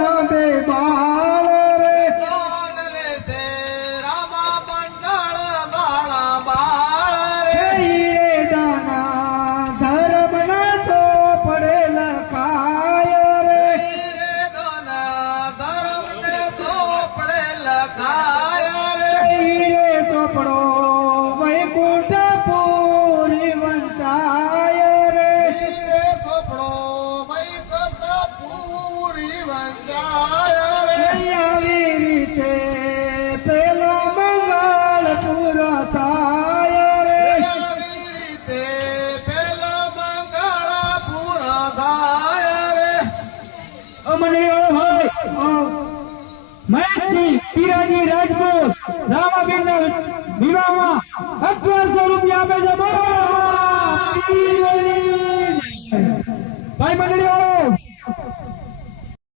ના બે બાળ રે કોણ લેશે રામા મંડળ બાળા બાળ રે રે દાના ધર્મ ના તો પડે લખાય રે ધર્મ ને ચોપડે લખાય રે ચોપડો વૈકુંઠ પૂરી વંચાય રે ચોપડો વૈકુંઠ પૂરી વંચાય રે આવી રીતે પેલા મંગળ પૂરો થાય રે આવી રીતે પેલા મંગળ પૂરા થાય રે અમને ભાઈ મહેશજી પીરાજી રાજપૂત રામાબેન ના વિવાહમાં 1800 રૂપિયા આપે છે. બોલો ભાઈ મંડળી વાળો